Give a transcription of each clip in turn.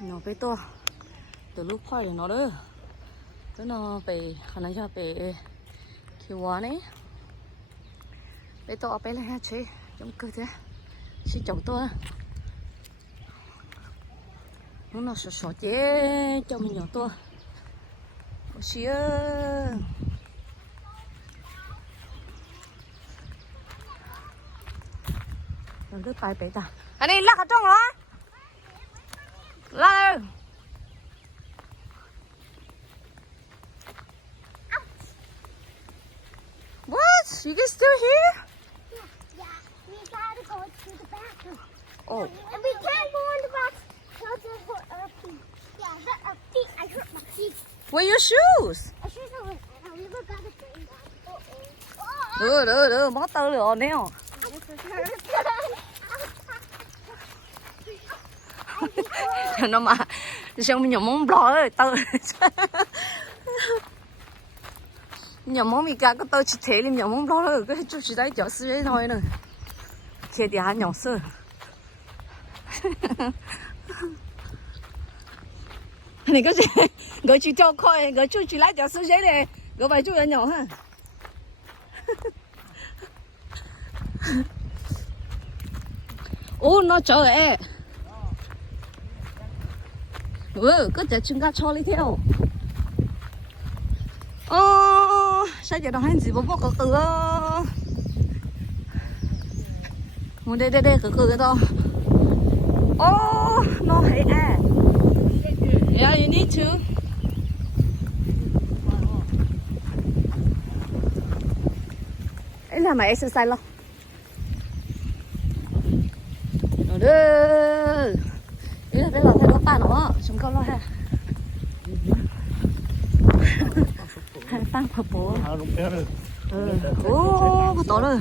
nó bé to từ lúc khoai là nó đó cái nó về khả năng cho về kiểu quá này bé to bé là hát chế giống cơ thế chỉ chồng to nó sọt sọt chế cho mình nhỏ to xíu đừng cứ bài bể ta anh đi lắc ở trong hả lắc đi what you guys still here Yeah, we gotta go to the bathroom. oh And we can't go in the box because it hurt our feet. Yeah, I hurt our feet. I hurt my feet. where your shoes I should have went. I never got a bring that. được mất tư rồi nè nó mà sao mình nhầm món bò rồi tư nhầm món mì cá có tao chỉ thế liền nhầm món bò rồi cái chút chỉ đấy chở xíu thôi nữa kia thì hắn nhỏ sơ này cái gì cái chú cho coi cái chú chỉ lấy chở xíu giấy này cái bài chú nhỏ ha ô nó chờ ẹ cứ chả chúng ta cho đi theo sao giờ nó hay gì bố bố từ muốn đây cái đó nó hay à yeah you need to ấy là mày exercise lo được ý là bây giờ thấy có bạn nữa chúng con lo ha tăng phập bố có tốt rồi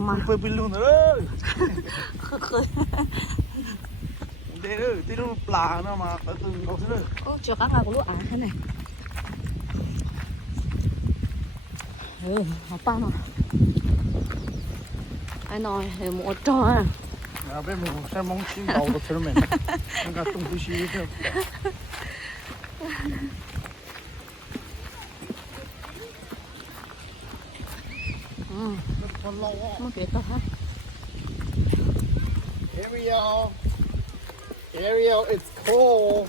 mà phải bị luôn rồi khơi đây rồi tí nó plà nó mà ở từng cầu thế rồi cho các ngài của lúa thế này học ba rồi anh nói để một trò à à bên mình xem mong xin đầu được thế mình anh cả tung cái gì thế mất việc đâu hả Ariel it's cold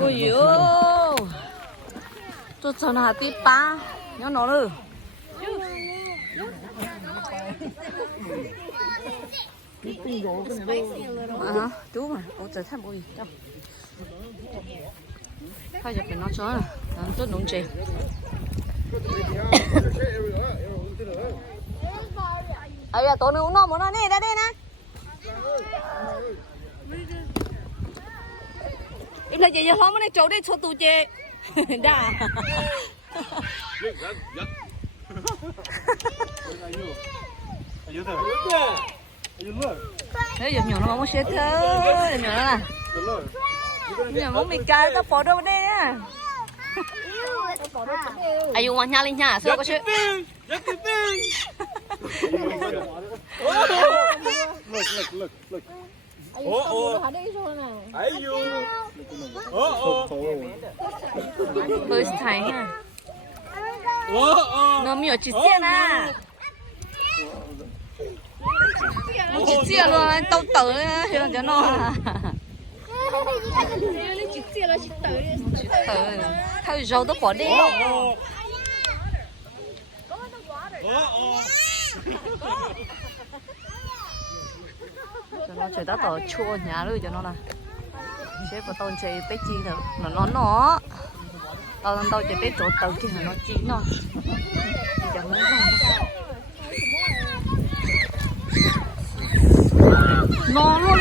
ôi dồi tôi cho nó tí ba nhớ nó rồi chú mà ủa trời thay bụi đâu thôi giờ phải nó cho à tốt đúng chị ấy là tối nay uống nó muốn nó nè đây nè im là gì giờ hôm nay chỗ đi cho tụi chị đã thế giờ nhỏ nó không sẽ thơ nhỏ là nhỏ muốn mình cài tao bỏ đâu đây á ai want nhà lên nhà sao có chuyện look first time ha nó miểu chỉ tiền à chỉ tiền luôn tao tử thì là cho nó thôi rau都bỏ đi cho nó chơi đá tàu chua nhà rồi cho nó là chế của tôi chơi bé chi thôi nó tao chơi bé chỗ tàu kia nó chi nó chẳng mấy nó luôn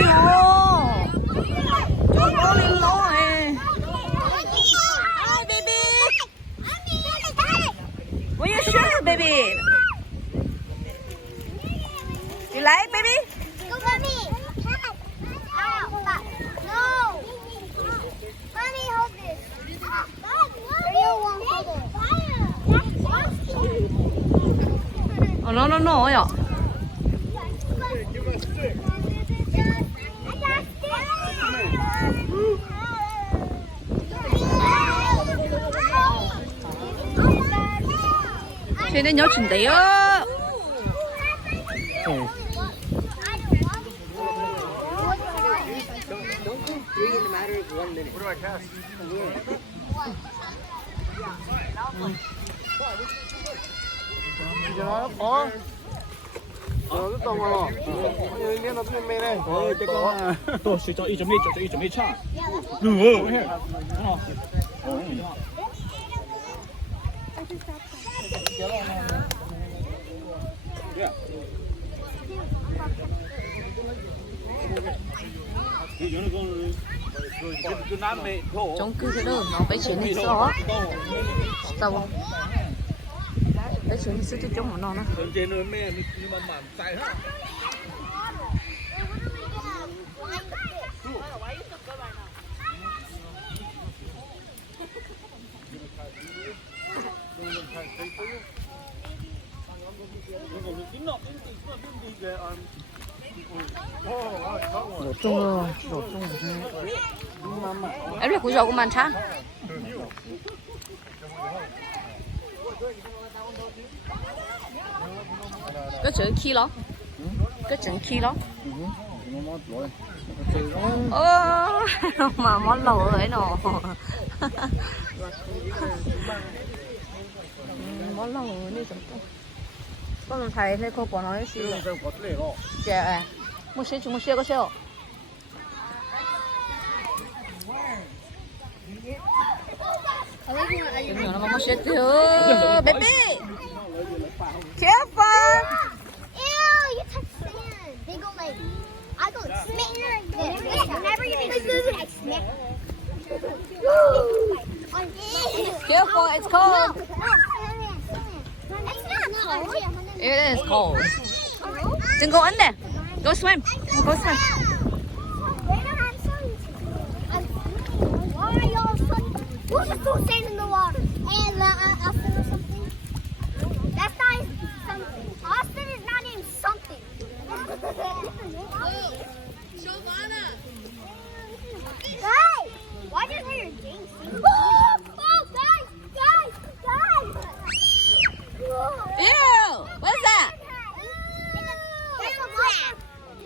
nó lên nó này hi baby where you shoes baby you like baby Go, mommy. No. Mommy, hold this. Ariel won't hold it. nó nhỏ 걔네 여친데요. 네. 또 시작 이점 이 차. 누구? Trong cái đó nó phải chuyển đi xó. Sao không? Phải chuyển đi xó cho chúng nó. Trung rồi. Em là củ dầu của mình sao? Có chữ khi đó. Có chữ khi đó. Mà món lẩu đấy nó. Món lẩu này giống con thấy thấy cô bỏ nói gì dạ mua xe chúng mua xe có xe không đừng nó mua xe chưa baby careful Ew, you touch sand. They go like, I go smack. Whenever you make a smack. careful it's cold It's not cold. it is cold đừng go in there go swim Why are y'all who's just throw sand in the water? And Austin or something? That's not something. Austin is not named something. Guys, why did wear your jeans? Oh, guys! ew what's that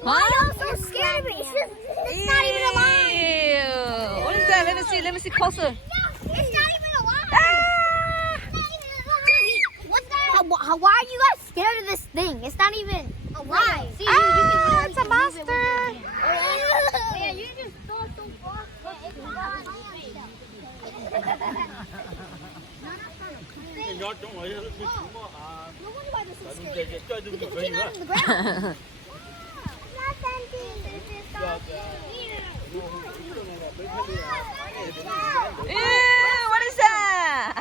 Why are you so scared of it? It's not even alive. Ew. What is that? Let me see closer. It's not even alive. What's that? Why are you guys scared of this thing? It's not even alive. See, It's a monster. Yeah, you just throw it so far. No wonder why they're so scared. Because it came out of the ground. Ew, what is that?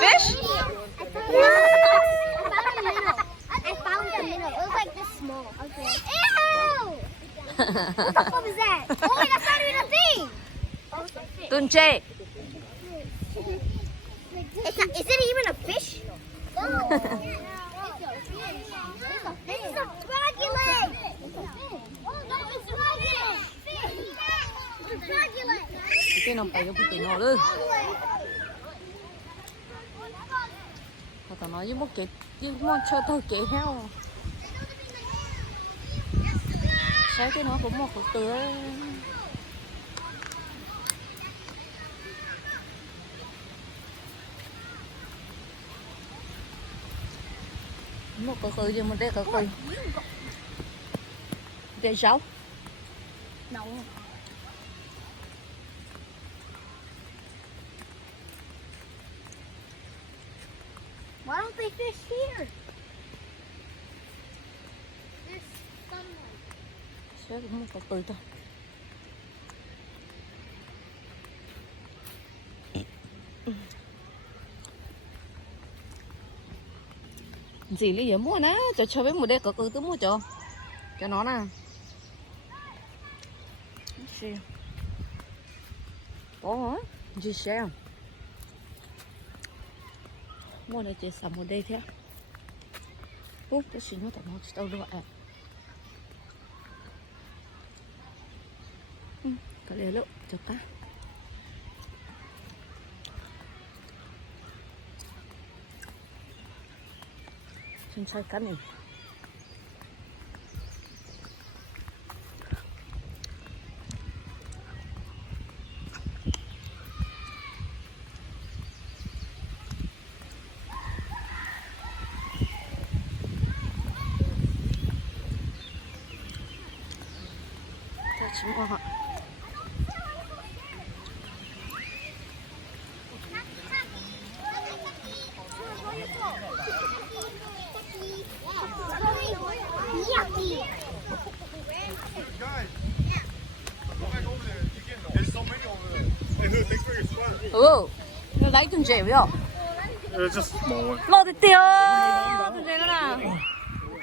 Fish? I found the minnow. It was like this small. Okay. Ew! What the fuck is that? Oh wait, that's not even a thing. Tunche. Is it even a fish? No. This is a froggy leg. Oh no, it's a froggy leg. Cái nòng tay của tụi nó luôn. Tao nói với một cái chơi thơ kể heo. Sao cái nó cũng một cái tứa. Một cái khơi gì một đây cái khơi. Để sao? No. Why don't they fish here? There's sunlight. Sao cũng một cái tươi thôi. Gì lý mua nè, cho chơi với một đây có tôi mua cho nó nè. Có hả? Gì sao? Mua này chỉ sắm một đây thế. Úp, cái gì nó tao nó tao rồi à. Cái này lộ cho cá. 천천히 가네. 자, 지금 와. Yucky. 어, 이거 나이 좀 재요. It's just small one. lột thì tiêu tôi chơi nó là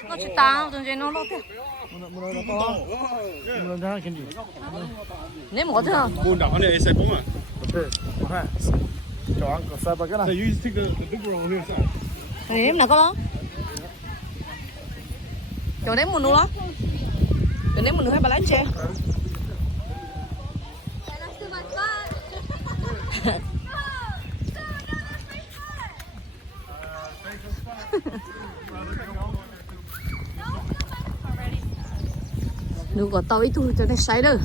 nó chỉ tao tôi chơi nó lột thế Muốn nó to. Muốn nó cái gì? nếu mà có thế không Buồn đỏ này sẽ cũng à? Okay. Okay. Cho ăn cà phê bao cái này. You take the big roll here, sir. nếu nào có đó chỗ đấy muốn nữa chỗ đấy muốn nữa hay bà lấy chơi 누가 따위 둘 전에 사이를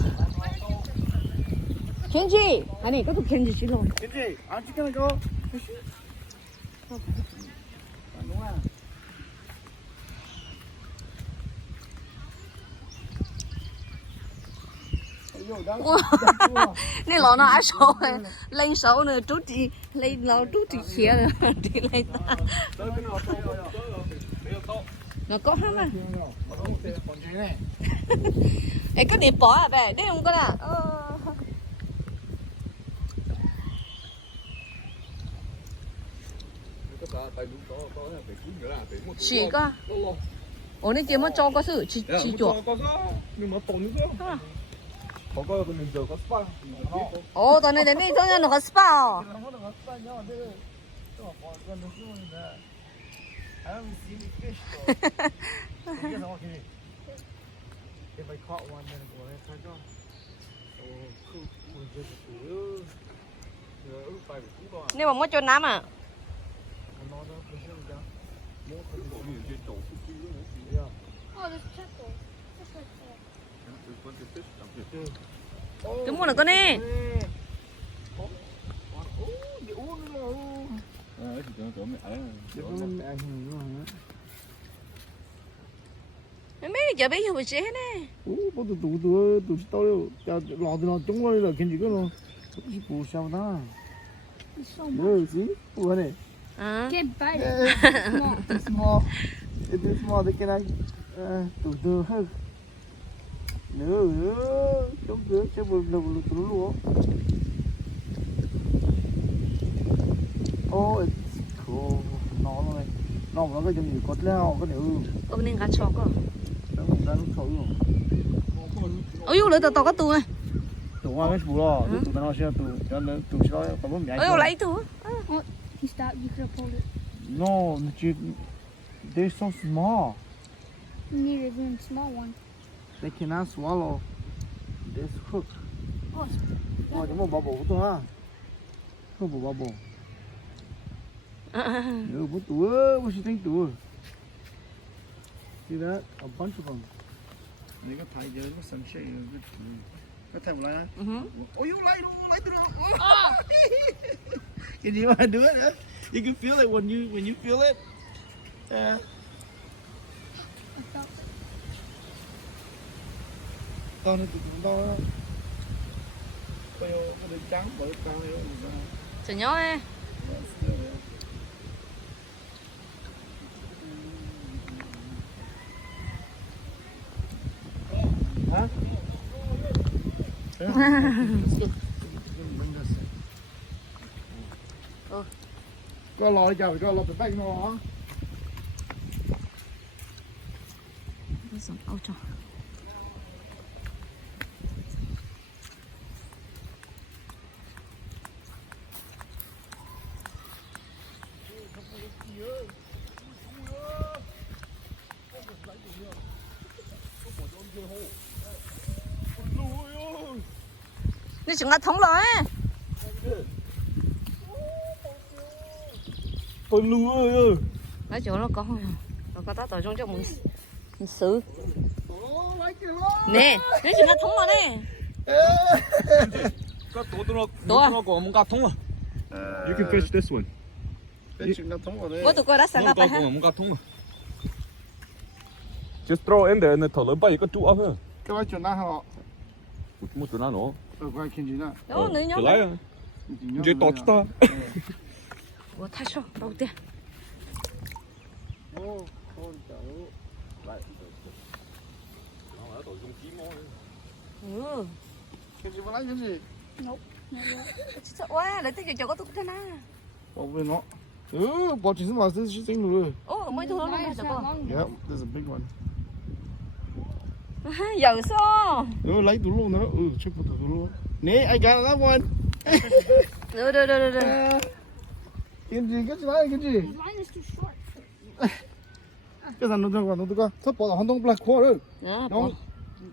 켄지 아니 그것도 켄지 싫어 Kenji, aren't you gonna go fishing? Đúng à? nè lọ nó áo sổ lên sổ nữa chú chị lên lọ chú chị khía nữa đi lên ta nó có hết mà Còn gì này? ê cái điện bỏ à bé đây không có nè chỉ có 오늘 kia mà cho có sự chỉ chỗ Nhưng mà tổn nữa. Có mình giờ có spa. 어 너네 내내 이동이 너가 스파 I haven't seen any fish though. I guess okay. If I caught one, then go ahead and go. Oh, cool. We'll just do. Phải cũng có. nếu mà muốn cho nám à Nó đó, fish đó. Oh, there's turtle. Just right there. cái mua là con đi mấy giờ bây giờ bị chết nè Bố tụi tao lọt chúng nó là cái gì cái nó. Cái bù sao đó. Nữa gì? Bù này. à Get bite. It's small. It is small. They can tụi hơn. Nữa, chúng cứ cho bù luôn. Oh, it's cool. Nó này. Nó có cái gì có leo cái nữa. ôm nên gà chó cơ Nó ra nó thổi luôn. ôi yêu lấy tao có tụi Tụi ăn cái bù lo, tụi nó sẽ cho nó tụi nó có bốn nhảy. ôi lấy tụi Oh, he stopped. You could have pulled it. No, they're so small. You need a even small one. They cannot swallow this hook. Oh, Chúng một bubble của tôi ha. Không một bubble. Bố tụi, what you think tụi? See that? A bunch of them. Này có thải giờ có sân chơi có thải một lại. Ôi yêu lại luôn, lại từ đâu? Can you do it? You can feel it when you feel it. Yeah. To nó tụi to đó. Cái đường trắng bởi to này. chả nhớ ấy Hả? Có lò chào có lò phải bánh nó. ôi trời你整个通来 Con lúa ơi. ở chỗ nó có không Nó có tao trong mình xử. Oh, like it, Nè, nếu chỉ là thống mà nè. Có tổ tôi Tổ à? nó có một cá thông à. You can fish this one. Cái chuyện nó thống ở đây. Ủa tụi cô đã sang Nó gặp có hả? một cá thông à. Just throw it in there and then throw it bay có trụ up here. Cái bài chuyện nào họ? Một chỗ nào nó. Quay kinh gì nào? Đó, nữ nhóm. Lại à. Chỉ tọt ta. Ủa thay sao? Đầu tiên. Ô, con cháu. Lại. Ừ. Kinh gì mà lấy cái gì? 진짜 와, 내 되게 저거 똑같잖아. Bỏ về nó. Bỏ chỉ mà sẽ tính rồi. 어, mới thu nó 저거. Yep, there's a big one. Giờ sao? Lấy tủ luôn nữa. Check vào tủ luôn. Nè, I got another one. Được. Kinh gì cái gì đấy, kinh gì? Mine is too short. Cái thằng nó có. Thôi bỏ hoàn toàn black water. Đó,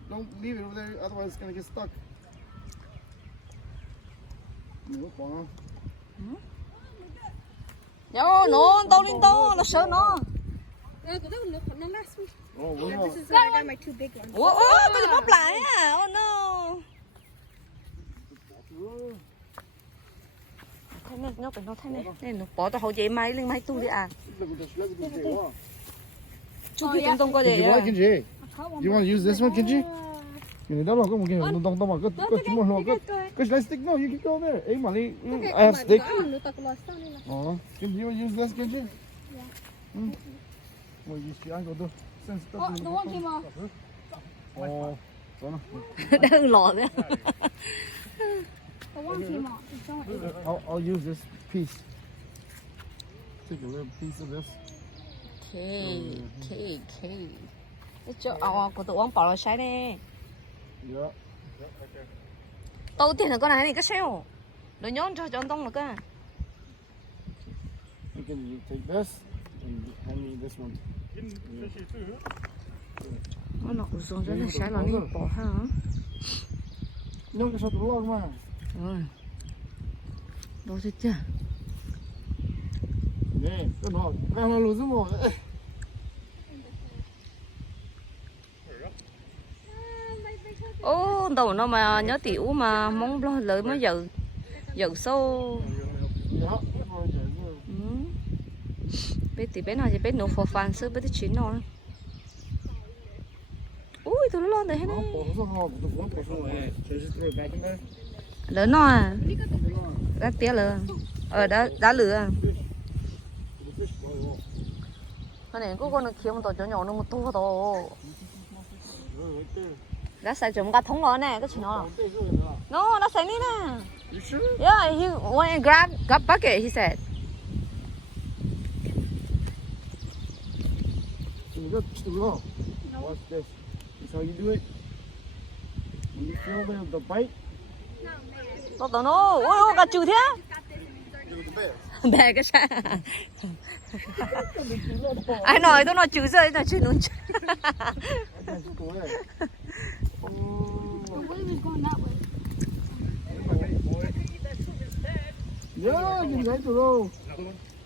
Don't leave it over there, otherwise it's gonna get stuck. Nếu bỏ nó đâu lên đâu, nó sợ nó. Look, no last week. đúng rồi. This is I got my two big ones. Ủa, tôi bị bóp lại à. Oh no. Thế này, nó phải nó thế này. Nên nó bỏ tao hậu dễ máy lên máy tu đi à. Chú biết trong có Kinh gì gì à. vậy, kinh gì? You want to use this one, Kinji? Mình đó là có một cái đông mà có chúng một lọ có lấy stick no, you can go there. Ấy mà đi, I have stick. Kinji, you want to use this, Kinji? Yeah. Well, you see, I go do. Oh, the one came off. Oh, đó nè. Đang lọ đấy. The one came off. It's showing. I'll use this piece. Take a little piece of this. Okay. Cái chỗ của tụi ông bỏ vào sai nè. Yeah. Đầu tiên là con này cái xeo. Rồi nhón cho ông Tông là cái. You can take this and hand me this one. Nó cũng dùng cho nó sai là nó bỏ ha. Nhưng cái sao tụi lo mà. Rồi. Đâu chết chưa? Nè, cái nó đang là lùi xuống rồi. Ô, đầu nó mà nhớ tiểu mà mong lo lợi mới giờ sâu. Bé thì bé nào thì bé nấu phở phàn sữa bé thì chín rồi. Ui, tụi nó lo đấy hết đấy. Lớn nó à? Đã tía lừa. Đã lừa. Cái này có con nó kiếm một tổ nhỏ nó một to to. Đã xài chúng ta thống rồi nè, cái chuyện nó. No, nó xài đi nè. Yeah, he went and grab bucket, he said. Watch this. That's how you do it. When you feel the bite. Tao nó, ôi, cả chữ thế. Bè cái sao? Ai nói tôi nói chữ rơi là chữ nún. The wave is going that way. Yeah, you got to roll.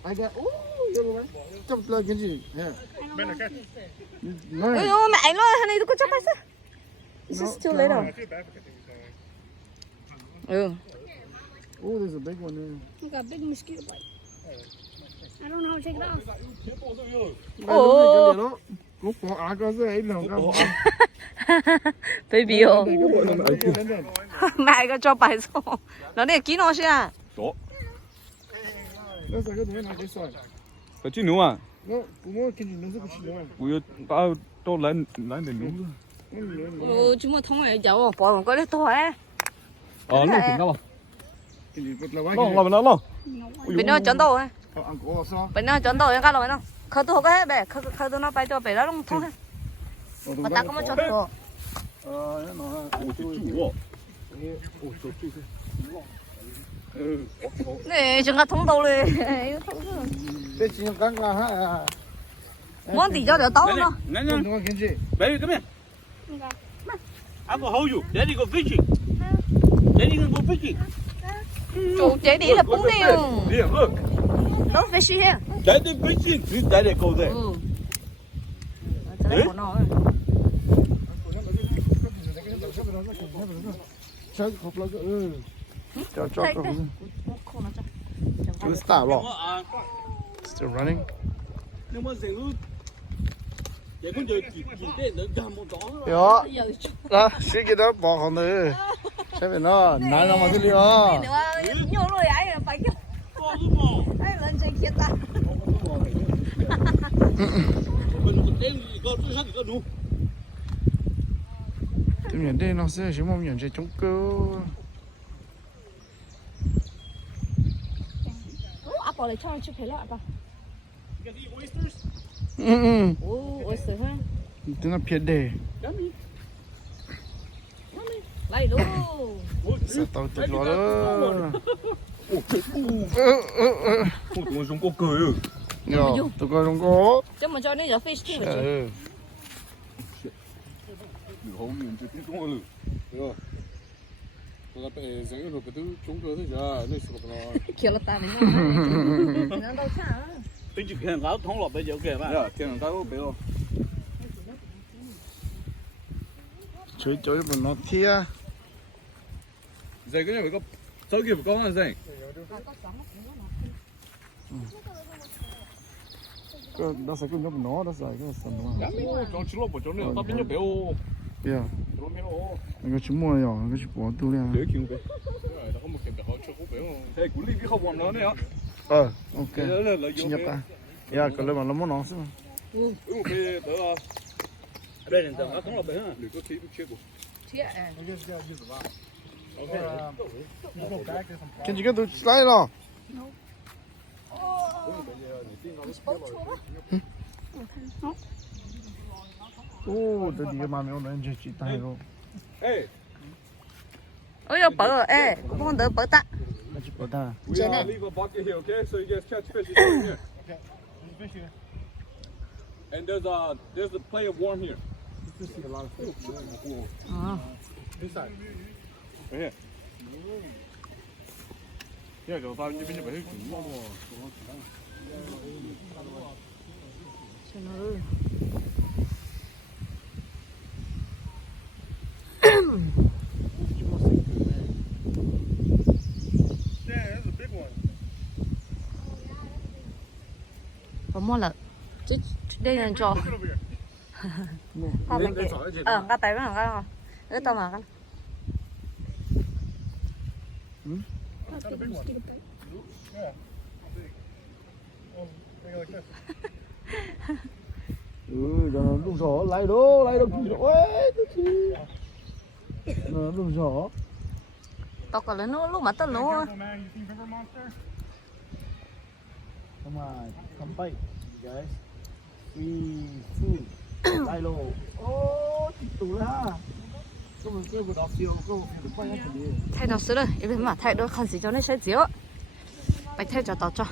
I got. Ooh, you know what? Jump like Kinji. Yeah. Ôi, mẹ nó này tôi có chắc phải sao? This is too late rồi. Oh, there's a big one there. I got a big mosquito bite. I don't know how to take it off. Ồ. Cút bỏ ả có cái ấy nào không? Baby ồ. Mẹ có cho bài số. Nó này kỹ nó xem. Tổ. Nó sẽ có thể nào cái sỏi. Phải chứ nữa à? Nó cũng có kinh nó rất là xịn. Ui, tao to lên để nữa. Ừ, chúng mà thông này cháu bỏ một cái đấy thôi. Nó thỉnh đâu à? Kinh gì là quá. Nó. Bên nó chọn đâu á? Ăn cổ sao? Bên nó chọn đâu em cái rồi nó. Khơi tôi cái bè, khơi tôi nó bay cho bè đó không thôi. Mà ta có mà chọn đồ. Nó Nè, chúng ta thông đâu đi. cái gì nó căng là ha. Muốn tí cho đỡ tao nó. Nè. Nó kinh gì? Baby, come here. I will hold you. Daddy go fishing. Daddy gonna go fishing. Chủ chế đi là cũng đều. Here, look. Don't fish here. Daddy fishing. Daddy go there. Sẽ lấy của nó. Cho khóc lắm cho Đây, khóc. đây. Không nó cho. Cứ start Nhưng rồi. mà Still running. nhưng mà dành luôn. Vậy con giờ chỉ để nó cầm một đó. Yo. Bây giờ thì Đó, xí cái đó bỏ không được. Thế phải nó nãy nó mà cái liều. nhiều rồi ấy là phải kêu. Con luôn mà. Ấy lên trên kia ta. Mình một tên gì con tôi sắp có đủ. Tôi nhận đây nó sẽ chỉ mong nhận sẽ chống cơ. 아빠 내 차를 쭉 벨라 아빠. You guys eat oysters? 오, oyster ha. Tức là phiền đề. Yummy. Lại luôn. Sao tao tự lo đó. Tụi con giống có cười ừ. Yo, tụi con không có. Chứ mà cho nên giờ fish too mà chứ. Ừ. hậu面就点中了，对吧？那被人有时候不都中国人家那是不可能。 kiểu là ta mình nó đâu chả. Tôi chỉ khen gáo thông lọt bây giờ kìa bạn. Ja,天上打我背了。 Chơi chơi bọn nó thia. Giờ cái này có手機唔講啊，先。 Đó sẽ cũng nhấp nó, đó sẽ cái sần nó. 咁我裝吃蘿蔔裝呢，打邊咗俾我， Yeah. 裝邊咯。 Nó chỉ mua rồi, nó chỉ bỏ tu lên. 幾條俾？我冇見到好出好俾我。誒，管理啲好運啦呢啊。 Ok. 嚟 Chỉ nhập ta. Yeah, cái lấy bằng nó muốn nó xem. 我俾得啊， Đây là tầng gáo thông lọt bây giờ. 你個貼切過。 Cái gì cái tôi lấy rồi. Tôi đi cái mà mèo nó ăn chỉ tay rồi. 誒， Ôi giờ bự rồi, ê, con đỡ bự ta. Nó chỉ bỏ ta. we Trên are này. leave a bucket here, okay? So you guys catch fish here. And there's a play of worm here. Ờ. Right here. Yeah, go vào như bên này phải Yeah, that's a big one. Có mua là chứ đây là cho. Look over here. Con mình kệ. Cái tay nó cái. Cái tao mà cái. That's a big one. Yeah. Big. Like this. Giờ nó đúng rõ, lấy đồ kì rồi. Nó đúng rõ. Tao còn lên nó lúc mà tao nó. Come on, come bite, you guys. Free food. Lấy đồ. Tủ ra. Cái mình kêu một đọc siêu, cái một được quay hết rồi. Thay nó sửa rồi, em mà thay đôi khăn gì cho nó sẽ dịu. Bạch thay cho tao cho.